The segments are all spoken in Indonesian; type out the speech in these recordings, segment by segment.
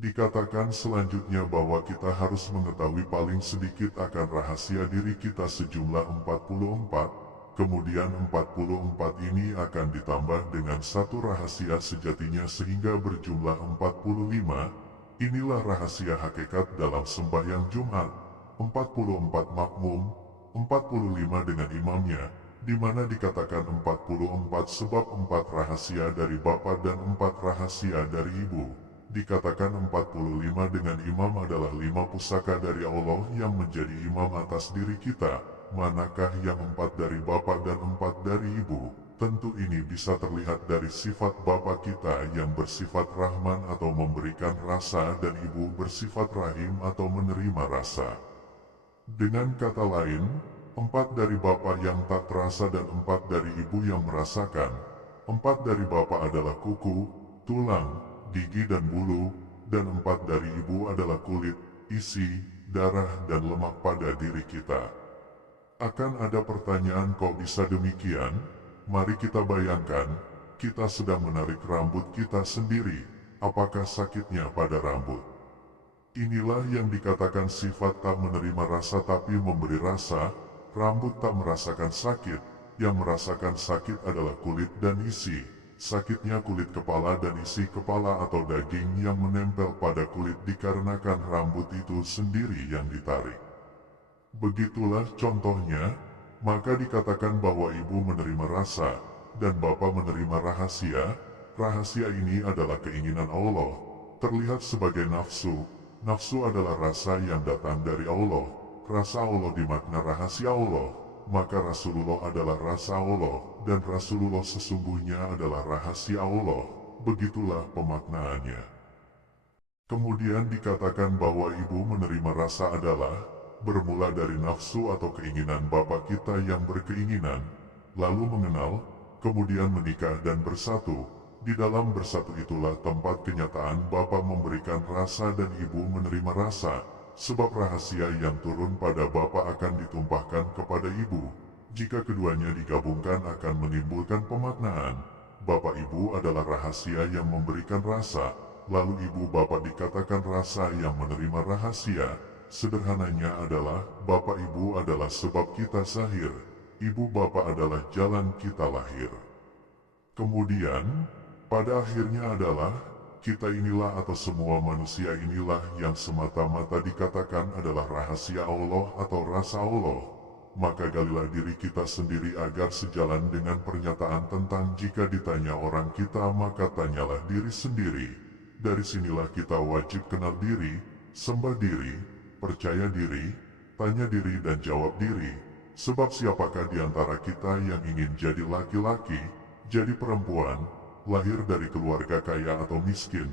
Dikatakan selanjutnya bahwa kita harus mengetahui paling sedikit akan rahasia diri kita sejumlah 44, kemudian 44 ini akan ditambah dengan satu rahasia sejatinya sehingga berjumlah 45. Inilah rahasia hakikat dalam sembahyang Jumat. 44 makmum, 45 dengan imamnya, di mana dikatakan 44 sebab 4 rahasia dari Bapa dan 4 rahasia dari Ibu. Dikatakan 45 dengan imam adalah 5 pusaka dari Allah yang menjadi imam atas diri kita. Manakah yang 4 dari Bapa dan 4 dari Ibu? Tentu ini bisa terlihat dari sifat Bapa kita yang bersifat Rahman atau memberikan rasa dan Ibu bersifat Rahim atau menerima rasa. Dengan kata lain, 4 dari Bapa yang tak terasa dan 4 dari Ibu yang merasakan. 4 dari Bapa adalah kuku, tulang, gigi dan bulu, dan 4 dari Ibu adalah kulit, isi, darah dan lemak pada diri kita. Akan ada pertanyaan, kok bisa demikian? Mari kita bayangkan, kita sedang menarik rambut kita sendiri. Apakah sakitnya pada rambut? Inilah yang dikatakan sifat tak menerima rasa tapi memberi rasa. Rambut tak merasakan sakit, yang merasakan sakit adalah kulit dan isi. Sakitnya kulit kepala dan isi kepala atau daging yang menempel pada kulit dikarenakan rambut itu sendiri yang ditarik. Begitulah contohnya, maka dikatakan bahwa Ibu menerima rasa, dan Bapa menerima rahasia. Rahasia ini adalah keinginan Allah, terlihat sebagai nafsu. Nafsu adalah rasa yang datang dari Allah. Rasa Allah dimakna rahasia Allah. Maka Rasulullah adalah rasa Allah, dan Rasulullah sesungguhnya adalah rahasia Allah. Begitulah pemaknaannya. Kemudian dikatakan bahwa Ibu menerima rasa adalah bermula dari nafsu atau keinginan Bapa kita yang berkeinginan, lalu mengenal, kemudian menikah dan bersatu. Di dalam bersatu itulah tempat kenyataan Bapa memberikan rasa dan Ibu menerima rasa. Sebab rahasia yang turun pada Bapa akan ditumpahkan kepada Ibu. Jika keduanya digabungkan akan menimbulkan pemaknaan. Bapa Ibu adalah rahasia yang memberikan rasa, lalu Ibu Bapa dikatakan rasa yang menerima rahasia. Sederhananya adalah, Bapa Ibu adalah sebab kita zahir, Ibu Bapa adalah jalan kita lahir. Kemudian, pada akhirnya adalah, kita inilah atau semua manusia inilah yang semata-mata dikatakan adalah rahasia Allah atau rasa Allah. Maka galilah diri kita sendiri agar sejalan dengan pernyataan tentang jika ditanya orang kita maka tanyalah diri sendiri. Dari sinilah kita wajib kenal diri, sembah diri, percaya diri, tanya diri dan jawab diri. Sebab siapakah di antara kita yang ingin jadi laki-laki, jadi perempuan, lahir dari keluarga kaya atau miskin,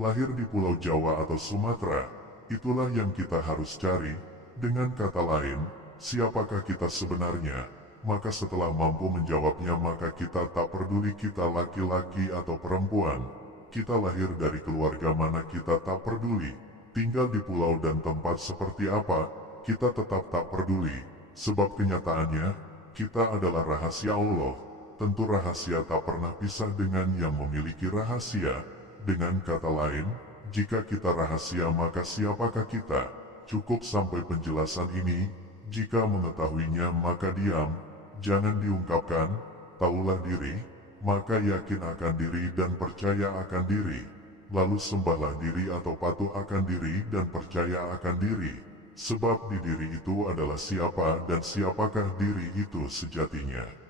lahir di Pulau Jawa atau Sumatera, itulah yang kita harus cari. Dengan kata lain, siapakah kita sebenarnya? Maka setelah mampu menjawabnya maka kita tak peduli kita laki-laki atau perempuan, kita lahir dari keluarga mana kita tak peduli, tinggal di pulau dan tempat seperti apa, kita tetap tak peduli, sebab kenyataannya, kita adalah rahasia Allah. Tentu rahasia tak pernah pisah dengan yang memiliki rahasia. Dengan kata lain, jika kita rahasia maka siapakah kita? Cukup sampai penjelasan ini. Jika mengetahuinya maka diam, jangan diungkapkan. Tahulah diri, maka yakin akan diri dan percaya akan diri. Lalu sembahlah diri atau patuh akan diri dan percaya akan diri. Sebab di diri itu adalah siapa dan siapakah diri itu sejatinya.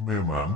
Memang,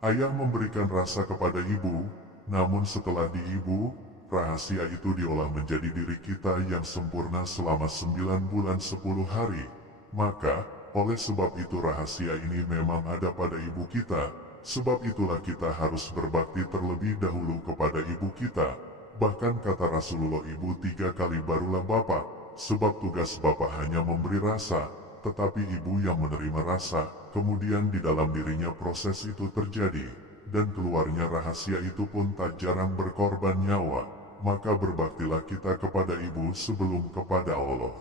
ayah memberikan rasa kepada ibu, namun setelah di ibu, rahasia itu diolah menjadi diri kita yang sempurna selama 9 bulan 10 hari. Maka, oleh sebab itu rahasia ini memang ada pada ibu kita, sebab itulah kita harus berbakti terlebih dahulu kepada ibu kita. Bahkan kata Rasulullah ibu 3 kali barulah Bapa, sebab tugas Bapa hanya memberi rasa, tetapi ibu yang menerima rasa. Kemudian di dalam dirinya proses itu terjadi, dan keluarnya rahasia itu pun tak jarang berkorban nyawa. Maka berbaktilah kita kepada ibu sebelum kepada Allah.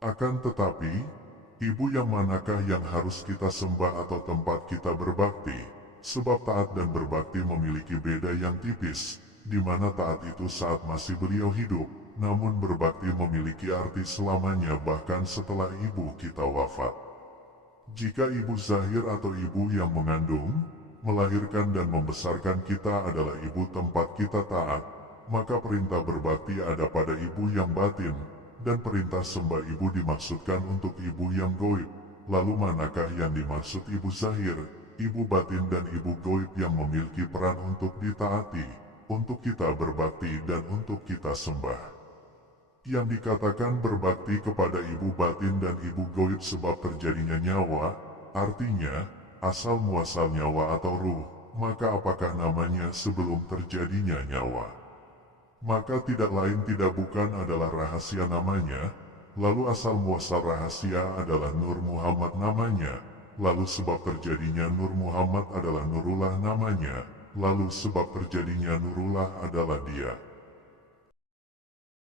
Akan tetapi, ibu yang manakah yang harus kita sembah atau tempat kita berbakti? Sebab taat dan berbakti memiliki beda yang tipis. di mana taat itu saat masih beliau hidup, namun berbakti memiliki arti selamanya bahkan setelah ibu kita wafat. Jika ibu zahir atau ibu yang mengandung, melahirkan dan membesarkan kita adalah ibu tempat kita taat, maka perintah berbakti ada pada ibu yang batin, dan perintah sembah ibu dimaksudkan untuk ibu yang goib. Lalu manakah yang dimaksud ibu zahir, ibu batin dan ibu goib yang memiliki peran untuk ditaati, untuk kita berbakti dan untuk kita sembah? Yang dikatakan berbakti kepada ibu batin dan ibu goib sebab terjadinya nyawa, artinya asal muasal nyawa atau ruh, maka apakah namanya sebelum terjadinya nyawa? Maka tidak lain tidak bukan adalah rahasia namanya, lalu asal muasal rahasia adalah Nur Muhammad namanya, lalu sebab terjadinya Nur Muhammad adalah Nurullah namanya, lalu sebab terjadinya Nurullah adalah dia.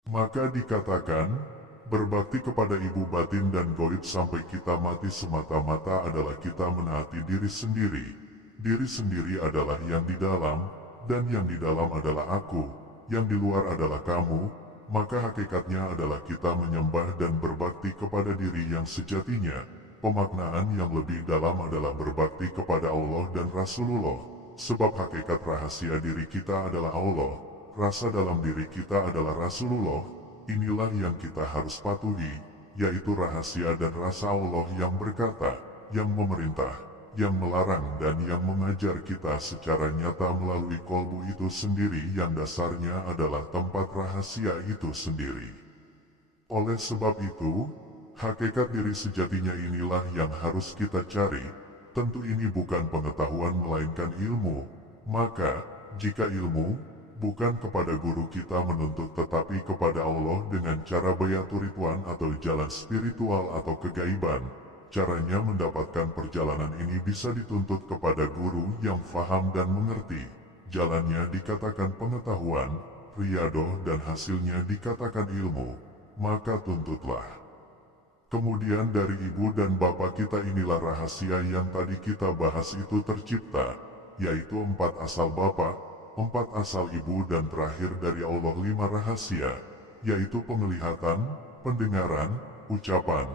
Maka dikatakan, berbakti kepada ibu batin dan goib sampai kita mati semata-mata adalah kita menaati diri sendiri. Diri sendiri adalah yang di dalam, dan yang di dalam adalah aku, yang di luar adalah kamu, maka hakikatnya adalah kita menyembah dan berbakti kepada diri yang sejatinya. Pemaknaan yang lebih dalam adalah berbakti kepada Allah dan Rasulullah, sebab hakikat rahasia diri kita adalah Allah. Rasa dalam diri kita adalah Rasulullah, inilah yang kita harus patuhi, yaitu rahasia dan rasa Allah yang berkata, yang memerintah, yang melarang dan yang mengajar kita secara nyata melalui kolbu itu sendiri yang dasarnya adalah tempat rahasia itu sendiri. Oleh sebab itu, hakikat diri sejatinya inilah yang harus kita cari. Tentu ini bukan pengetahuan melainkan ilmu, maka jika ilmu, bukan kepada guru kita menuntut tetapi kepada Allah dengan cara bayatul ridwan atau jalan spiritual atau kegaiban. Caranya mendapatkan perjalanan ini bisa dituntut kepada guru yang faham dan mengerti. Jalannya dikatakan pengetahuan, riyadoh dan hasilnya dikatakan ilmu, maka tuntutlah. Kemudian dari ibu dan bapak kita inilah rahasia yang tadi kita bahas itu tercipta, yaitu 4 asal bapak, 4 asal ibu dan terakhir dari Allah 5 rahasia, yaitu penglihatan, pendengaran, ucapan,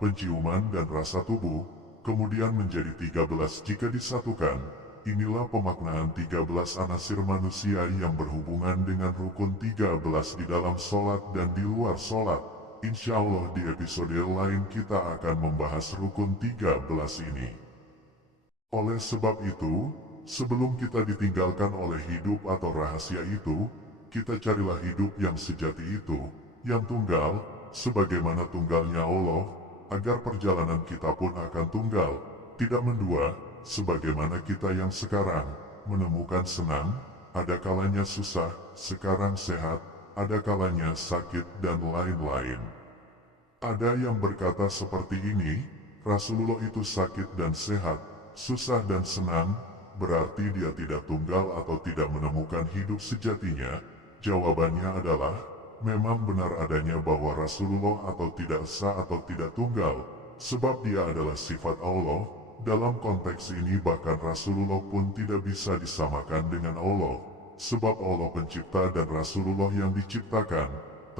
penciuman dan rasa tubuh, kemudian menjadi 13 jika disatukan. Inilah pemaknaan 13 anasir manusia yang berhubungan dengan rukun 13 di dalam sholat dan di luar sholat. Insya Allah di episode lain kita akan membahas rukun 13 ini. Oleh sebab itu, sebelum kita ditinggalkan oleh hidup atau rahasia itu, kita carilah hidup yang sejati itu, yang tunggal, sebagaimana tunggalnya Allah, agar perjalanan kita pun akan tunggal, tidak mendua, sebagaimana kita yang sekarang, menemukan senang, ada kalanya susah, sekarang sehat, ada kalanya sakit dan lain-lain. Ada yang berkata seperti ini, Rasulullah itu sakit dan sehat, susah dan senang, berarti dia tidak tunggal atau tidak menemukan hidup sejatinya? Jawabannya adalah, memang benar adanya bahwa Rasulullah atau tidak sah atau tidak tunggal, sebab dia adalah sifat Allah. Dalam konteks ini bahkan Rasulullah pun tidak bisa disamakan dengan Allah, sebab Allah pencipta dan Rasulullah yang diciptakan,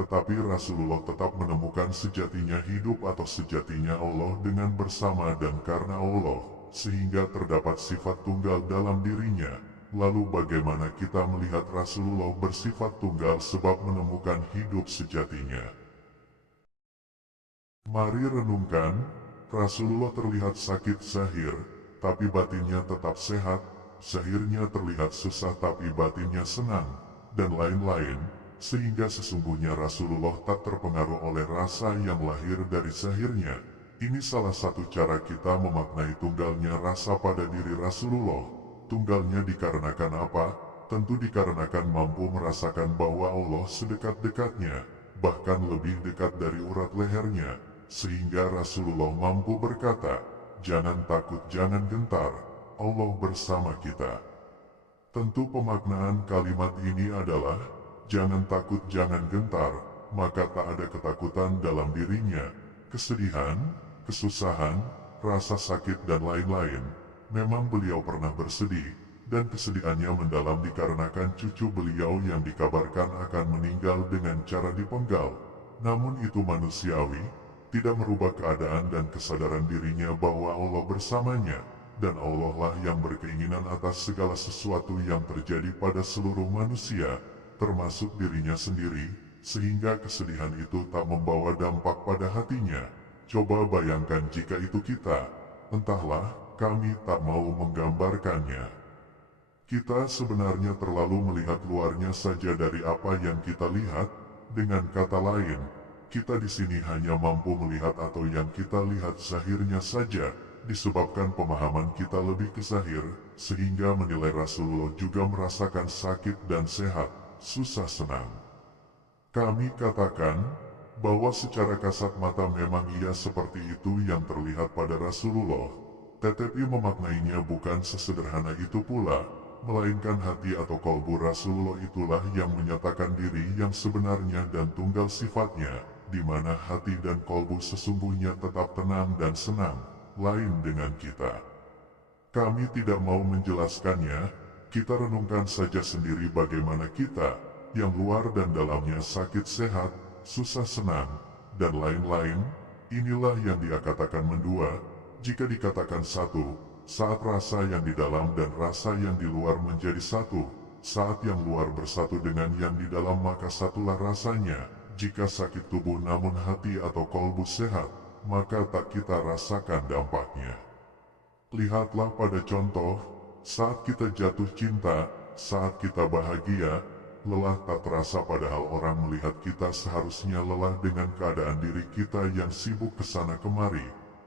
tetapi Rasulullah tetap menemukan sejatinya hidup atau sejatinya Allah dengan bersama dan karena Allah, sehingga terdapat sifat tunggal dalam dirinya. Lalu bagaimana kita melihat Rasulullah bersifat tunggal sebab menemukan hidup sejatinya? Mari renungkan, Rasulullah terlihat sakit zahir, tapi batinnya tetap sehat, zahirnya terlihat susah tapi batinnya senang, dan lain-lain, sehingga sesungguhnya Rasulullah tak terpengaruh oleh rasa yang lahir dari zahirnya. Ini salah satu cara kita memaknai tunggalnya rasa pada diri Rasulullah. Tunggalnya dikarenakan apa? Tentu dikarenakan mampu merasakan bahwa Allah sedekat-dekatnya, bahkan lebih dekat dari urat lehernya, sehingga Rasulullah mampu berkata, "Jangan takut, jangan gentar, Allah bersama kita." Tentu pemaknaan kalimat ini adalah, jangan takut, jangan gentar, maka tak ada ketakutan dalam dirinya, kesedihan, kesusahan, rasa sakit dan lain-lain. Memang beliau pernah bersedih, dan kesedihannya mendalam dikarenakan cucu beliau yang dikabarkan akan meninggal dengan cara dipenggal. Namun itu manusiawi, tidak merubah keadaan dan kesadaran dirinya bahwa Allah bersamanya, dan Allah lah yang berkeinginan atas segala sesuatu yang terjadi pada seluruh manusia, termasuk dirinya sendiri, sehingga kesedihan itu tak membawa dampak pada hatinya. Coba bayangkan jika itu kita, entahlah, kami tak mau menggambarkannya. Kita sebenarnya terlalu melihat luarnya saja dari apa yang kita lihat. Dengan kata lain, kita di sini hanya mampu melihat atau yang kita lihat zahirnya saja, disebabkan pemahaman kita lebih ke zahir, sehingga menilai Rasulullah juga merasakan sakit dan sehat, susah senang. Kami katakan bahwa secara kasat mata memang ia seperti itu yang terlihat pada Rasulullah, tetapi memaknainya bukan sesederhana itu pula, melainkan hati atau kalbu Rasulullah itulah yang menyatakan diri yang sebenarnya dan tunggal sifatnya, di mana hati dan kalbu sesungguhnya tetap tenang dan senang, lain dengan kita. Kami tidak mau menjelaskannya, kita renungkan saja sendiri bagaimana kita, yang luar dan dalamnya sakit sehat, susah senang, dan lain-lain. Inilah yang dia katakan mendua, jika dikatakan satu, saat rasa yang di dalam dan rasa yang di luar menjadi satu, saat yang luar bersatu dengan yang di dalam maka satulah rasanya. Jika sakit tubuh namun hati atau kalbu sehat, maka tak kita rasakan dampaknya. Lihatlah pada contoh, saat kita jatuh cinta, saat kita bahagia, lelah tak terasa padahal orang melihat kita seharusnya lelah dengan keadaan diri kita yang sibuk kesana kemari.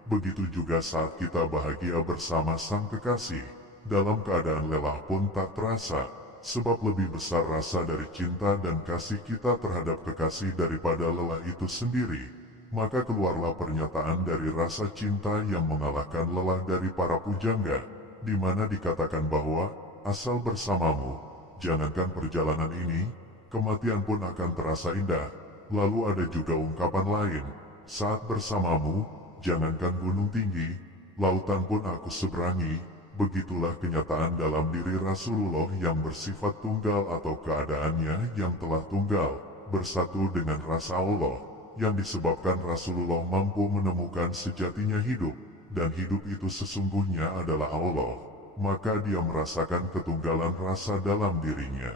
Begitu juga saat kita bahagia bersama sang kekasih, dalam keadaan lelah pun tak terasa, sebab lebih besar rasa dari cinta dan kasih kita terhadap kekasih daripada lelah itu sendiri. Maka keluarlah pernyataan dari rasa cinta yang mengalahkan lelah dari para pujangga, di mana dikatakan bahwa, asal bersamamu, jangankan perjalanan ini, kematian pun akan terasa indah. Lalu ada juga ungkapan lain, saat bersamamu, jangankan gunung tinggi, lautan pun aku seberangi. Begitulah kenyataan dalam diri Rasulullah yang bersifat tunggal atau keadaannya yang telah tunggal, bersatu dengan rasa Allah, yang disebabkan Rasulullah mampu menemukan sejatinya hidup, dan hidup itu sesungguhnya adalah Allah, maka dia merasakan ketunggalan rasa dalam dirinya.